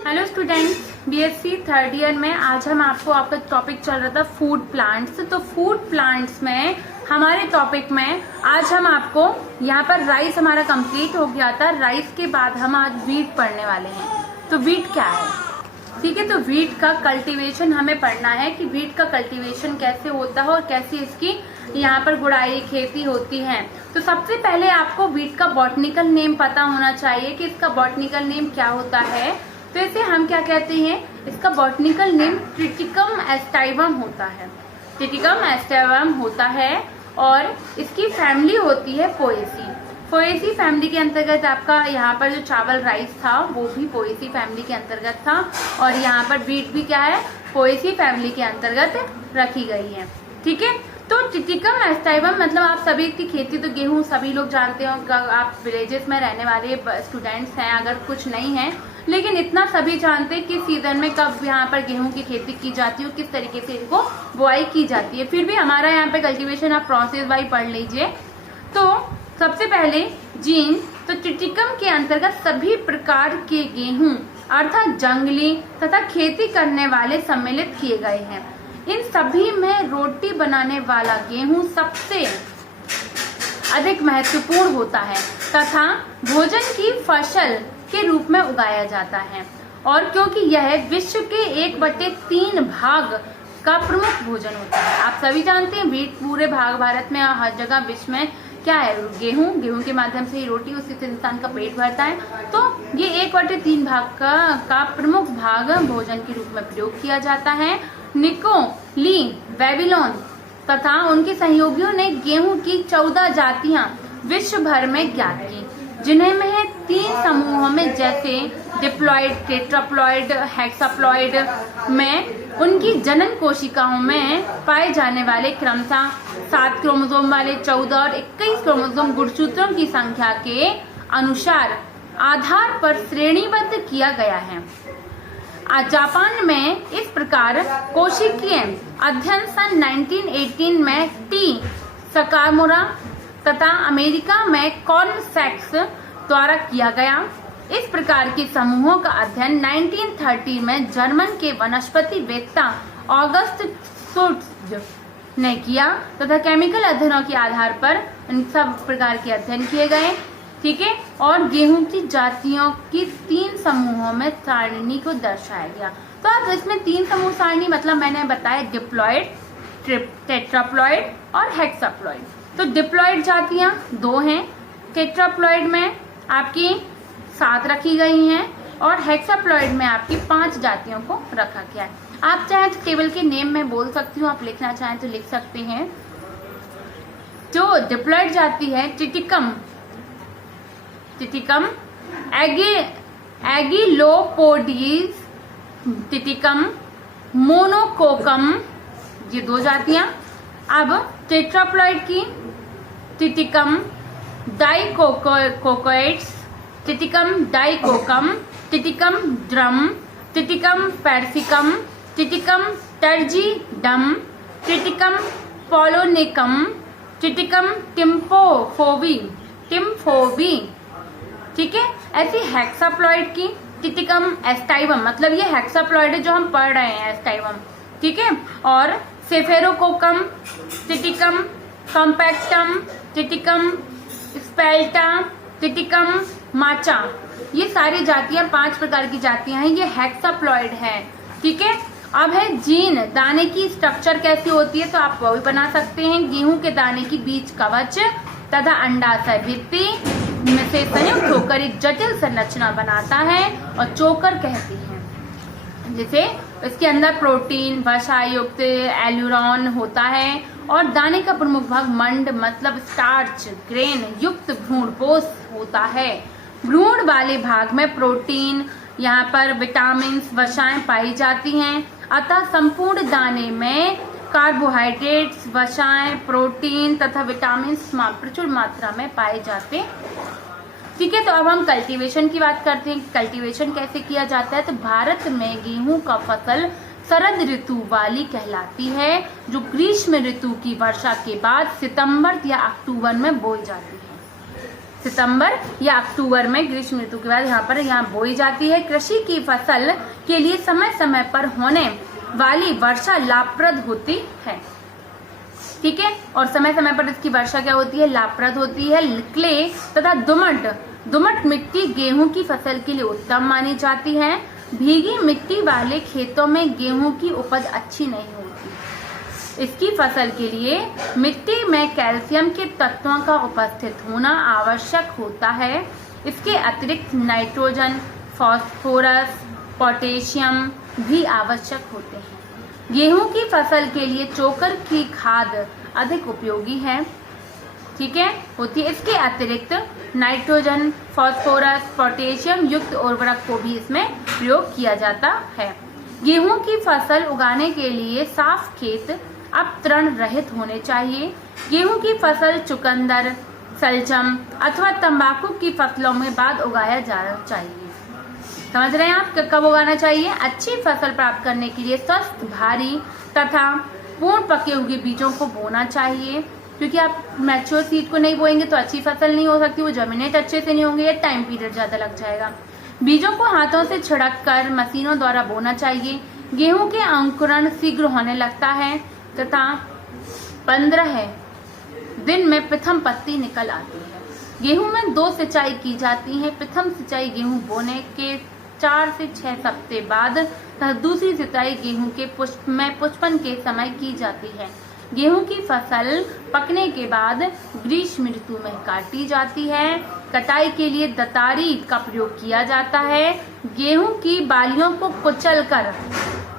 Hello students, BSc third year में आज हम आपका टॉपिक चल रहा था फूड प्लांट्स। तो फूड प्लांट्स में हमारे टॉपिक में आज हम आपको यहाँ पर राइस हमारा कंप्लीट हो गया था। राइस के बाद हम आज वीट पढ़ने वाले हैं। तो वीट क्या है, ठीक है। तो वीट का कल्टीवेशन हमें पढ़ना है कि वीट का कल्टीवेशन कैसे होता है और कैसे इसकी यहाँ पर गुड़ाई खेती होती है। तो सबसे पहले आपको वीट का बॉटनिकल नेम पता होना चाहिए कि इसका बॉटनिकल नेम क्या होता है। तो इसे हम क्या कहते हैं, इसका बॉटनिकल नेम ट्रिटिकम एस्टाइवम होता है। ट्रिटिकम एस्टाइवम होता है और इसकी फैमिली होती है पोएसी। पोएसी फैमिली के अंतर्गत आपका यहाँ पर जो चावल राइस था वो भी पोएसी फैमिली के अंतर्गत था और यहाँ पर वीट भी क्या है, पोएसी फैमिली के अंतर्गत रखी गई है, ठीक है। तो ट्रिटिकम एस्टाइवम मतलब आप सभी की खेती तो गेहूं सभी लोग जानते हो, आप विलेजेस में रहने वाले स्टूडेंट्स हैं, अगर कुछ नहीं है लेकिन इतना सभी जानते हैं कि सीजन में कब यहाँ पर गेहूं की खेती की जाती है और किस तरीके से इनको बुआई की जाती है। फिर भी हमारा यहाँ पे कल्टीवेशन आप प्रोसेस वाइज पढ़ लीजिए। तो सबसे पहले जीन, तो ट्रिटिकम के अंतर्गत सभी प्रकार के गेहूं अर्थात जंगली तथा खेती करने वाले सम्मिलित किए गए हैं। इन सभी में रोटी बनाने वाला गेहूं सबसे अधिक महत्वपूर्ण होता है तथा भोजन की फसल के रूप में उगाया जाता है और क्योंकि यह विश्व के 1/3 भाग का प्रमुख भोजन होता है। आप सभी जानते हैं वीट पूरे भाग भारत में हर जगह विश्व में क्या है, गेहूं के माध्यम से ही रोटी, उसी से इंसान का पेट भरता है। तो ये 1/3 भाग का प्रमुख भाग भोजन के रूप में प्रयोग किया जाता है। निको, ली, बेबीलोन तथा उनके सहयोगियों ने गेहूं की 14 जातियां विश्व भर में ज्ञात की, जिन्हें में 3 समूहों में जैसे डिप्लॉइड, टेट्राप्लॉइड, हेक्साप्लॉइड में उनकी जनन कोशिकाओं में पाए जाने वाले क्रमशः 7 क्रोमोसोम वाले 14 और 21 क्रोमोसोम गुणसूत्रों की संख्या के अनुसार आधार पर श्रेणीबद्ध किया गया है। जापान में इस प्रकार कोशिकीय अध्ययन सन 1918 में टी सकामुरा तथा अमेरिका में कॉर्नसैक्स द्वारा किया गया। इस प्रकार के समूहों का अध्ययन 1930 में जर्मन के वनस्पति वेत्ता ऑगस्ट शुल्ट्ज ने किया तथा केमिकल अध्ययनों के आधार पर इन सब प्रकार के अध्ययन किए गए, ठीक है। और गेहूं की जातियों की 3 समूहों में सारणी को दर्शाया गया। तो अब इसमें 3 समूह सारणी मतलब मैंने बताया डिप्लॉइड, टेट्राप्लॉइड और हेक्साप्लॉइड। तो डिप्लॉइड जातियां 2 हैं, टेट्राप्लॉइड में आपकी 7 रखी गई हैं और हेक्साप्लॉइड में आपकी 5 जातियों को रखा गया है। आप चाहे तो टेबल के नेम में बोल सकती हूँ, आप लिखना चाहें तो लिख सकते हैं। जो डिप्लॉइड जाति है ट्रिटिकम एगिलोपोडीज, ट्रिटिकम मोनोकोकम, ये 2 जातियां। अब टेट्राप्लॉइड की Triticum dicoccoides, Triticum dicoccum, Triticum durum, Triticum persicum, Triticum turgidum, Triticum polonicum, Triticum timopheevii, ठीक है। ऐसी हेक्साप्लॉइड की ट्रिटिकम एस्टाइवम, मतलब ये हेक्साप्लॉइड है जो हम पढ़ रहे हैं एस्टाइवम, ठीक है। और सेफेरोकोकम, ट्रिटिकम कॉम्पैक्टम, ट्रिटिकम स्पेल्टा, ट्रिटिकम माचा, ये सारी जातियां 5 प्रकार की जातियां हैं, ये हेक्साप्लॉइड है, ठीक है। अब है जीन, दाने की स्ट्रक्चर कैसी होती है तो आप वो भी बना सकते हैं। गेहूं के दाने की बीज कवच तथा अंडाशय भित्ति में से संयुक्त होकर एक जटिल संरचना बनाता है और चोकर कहती है, जिसे इसके अंदर प्रोटीन, वसा युक्त एल्यूरॉन होता है और दाने का प्रमुख भाग मंड मतलब स्टार्च, ग्रेन युक्त भ्रूणपोष होता है। भ्रूण वाले भाग में प्रोटीन, यहाँ पर विटामिन, वसाएं पाई जाती हैं, अतः संपूर्ण दाने में कार्बोहाइड्रेट्स, वसाएं, प्रोटीन तथा विटामिन प्रचुर मात्रा में पाए जाते, ठीक है। तो अब हम कल्टीवेशन की बात करते हैं। कल्टीवेशन कैसे किया जाता है, तो भारत में गेहूं का फसल शरद ऋतु वाली कहलाती है, जो ग्रीष्म ऋतु की वर्षा के बाद सितंबर या अक्टूबर में बोई जाती है, सितंबर या अक्टूबर में ग्रीष्म ऋतु के बाद यहाँ बोई जाती है। कृषि की फसल के लिए समय समय पर होने वाली वर्षा लाभप्रद होती है। ठीक है, और समय समय पर इसकी वर्षा क्या होती है, लाभप्रद होती है। क्ले तथा दुमट मिट्टी गेहूं की फसल के लिए उत्तम मानी जाती है। भीगी मिट्टी वाले खेतों में गेहूं की उपज अच्छी नहीं होती। इसकी फसल के लिए मिट्टी में कैल्शियम के तत्वों का उपस्थित होना आवश्यक होता है। इसके अतिरिक्त नाइट्रोजन, फास्फोरस, पोटेशियम भी आवश्यक होते हैं। गेहूं की फसल के लिए चोकर की खाद अधिक उपयोगी है। ठीक है, होती है। इसके अतिरिक्त नाइट्रोजन, फास्फोरस, पोटेशियम युक्त उर्वरक को भी इसमें प्रयोग किया जाता है। गेहूं की फसल उगाने के लिए साफ खेत अपतरण रहित होने चाहिए। गेहूं की फसल चुकंदर, सलजम अथवा तंबाकू की फसलों में बाद उगाया जाना चाहिए। समझ रहे हैं आप, कब उगाना चाहिए? अच्छी फसल प्राप्त करने के लिए स्वस्थ, भारी तथा पूर्ण पके हुए बीजों को बोना चाहिए, क्योंकि आप मैच्योर सीड को नहीं बोएंगे तो अच्छी फसल नहीं हो सकती, वो जर्मिनेट अच्छे से नहीं होंगे या टाइम पीरियड ज्यादा लग जाएगा। बीजों को हाथों से छिड़क कर मशीनों द्वारा बोना चाहिए। गेहूं के अंकुरण शीघ्र होने लगता है तथा 15 दिन में प्रथम पत्ती निकल आती है। गेहूं में 2 सिंचाई की जाती है। प्रथम सिंचाई गेहूं बोने के 4 से 6 हफ्ते बाद तथा दूसरी सिंचाई गेहूं के पुष्पन के समय की जाती है। गेहूं की फसल पकने के बाद ग्रीष्म ऋतु में काटी जाती है। कटाई के लिए दतारी का प्रयोग किया जाता है। गेहूं की बालियों को कुचलकर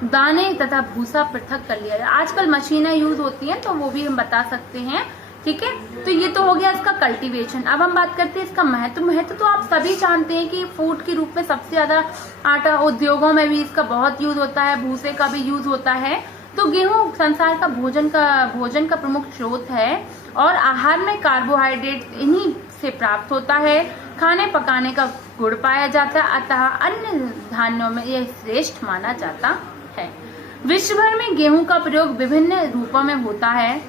दाने तथा भूसा पृथक कर लिया जाए। आजकल मशीनें यूज होती हैं तो वो भी हम बता सकते हैं। ठीक है, तो ये तो हो गया इसका कल्टीवेशन। अब हम बात करते हैं इसका महत्व तो आप सभी जानते हैं कि फूड के रूप में सबसे ज्यादा आटा उद्योगों में भी इसका बहुत यूज होता है, भूसे का भी यूज होता है। तो गेहूं संसार का भोजन का प्रमुख स्रोत है और आहार में कार्बोहाइड्रेट इन्हीं से प्राप्त होता है। खाने पकाने का गुण पाया जाता है, अतः अन्य धान्यों में यह श्रेष्ठ माना जाता है। विश्व भर में गेहूं का प्रयोग विभिन्न रूपों में होता है।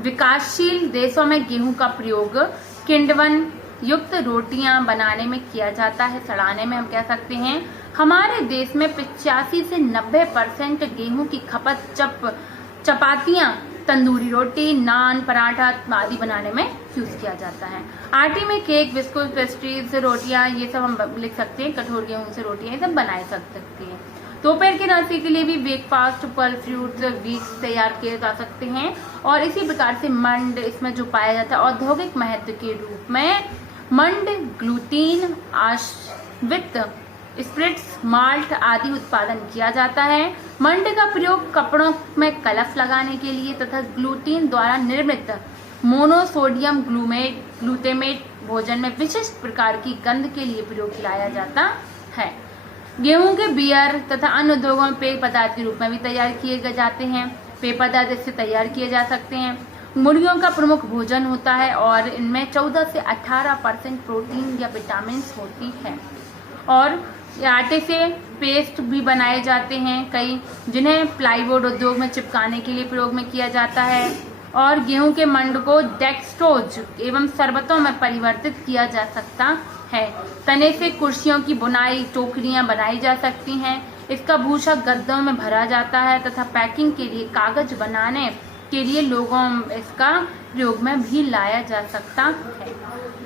विकासशील देशों में गेहूं का प्रयोग किण्वन युक्त रोटियां बनाने में किया जाता है, सड़ाने में हम कह सकते हैं। हमारे देश में 85 से 90% गेहूं की खपत चपातियां, तंदूरी रोटी, नान, पराठा आदि बनाने में यूज किया जाता है। आटे में केक, बिस्कुट, पेस्ट्रीज, रोटियां, ये सब हम लिख सकते हैं। कठोर गेहूं से रोटियां ये सब बनाई सकते हैं। दोपहर के नाश्ते के लिए भी ब्रेकफास्ट, फल, फ्रूट्स, बीज तैयार किए जा सकते हैं। और इसी प्रकार से मंड इसमें जो पाया जाता है औद्योगिक महत्व के रूप में मंड ग्लूटीन आश्रित स्प्रिट्स, माल्ट आदि उत्पादन किया जाता है। मंड का प्रयोग कपड़ों में कलफ लगाने के लिए तथा ग्लूटीन द्वारा निर्मित मोनोसोडियम ग्लूटेमेट भोजन में विशिष्ट प्रकार की गंध के लिए प्रयोग किया जाता है। गेहूं के बियर तथा अन्य उद्योगों में पेय पदार्थ के रूप में भी तैयार किए जाते हैं। पेय पदार्थ इससे तैयार किए जा सकते हैं। मुर्गियों का प्रमुख भोजन होता है और इनमें 14 से 18% प्रोटीन या विटामिन होती है। और आटे से पेस्ट भी बनाए जाते हैं कई, जिन्हें प्लाईवुड उद्योग में चिपकाने के लिए प्रयोग में किया जाता है। और गेहूं के मंड को डेक्सट्रोज एवं शरबतों में परिवर्तित किया जा सकता है। तने से कुर्सियों की बुनाई, टोकरियां बनाई जा सकती हैं। इसका भूसा गद्दों में भरा जाता है तथा पैकिंग के लिए कागज बनाने के लिए लोगों इसका प्रयोग में भी लाया जा सकता है।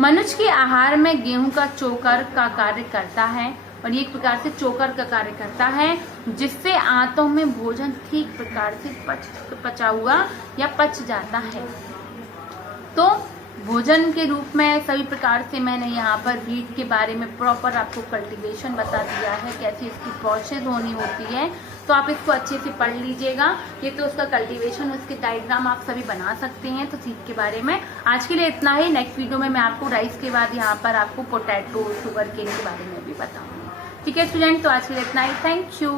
मनुष्य के आहार में गेहूं का चोकर का कार्य करता है और ये एक प्रकार से चोकर का कार्य करता है, जिससे आंतों में भोजन ठीक प्रकार से पचा हुआ या पच जाता है। तो भोजन के रूप में सभी प्रकार से मैंने यहाँ पर व्हीट के बारे में प्रॉपर आपको कल्टीवेशन बता दिया है, कैसे इसकी प्रोसेस होनी होती है। तो आप इसको अच्छे से पढ़ लीजिएगा। ये तो उसका कल्टीवेशन, उसके डायग्राम आप सभी बना सकते हैं। तो सीड के बारे में आज के लिए इतना ही। नेक्स्ट वीडियो में मैं आपको राइस के बाद यहाँ पर आपको पोटैटो, शुगर केन के बारे में भी बताऊंगी। ठीक है स्टूडेंट, तो आज के लिए इतना ही। Thank you.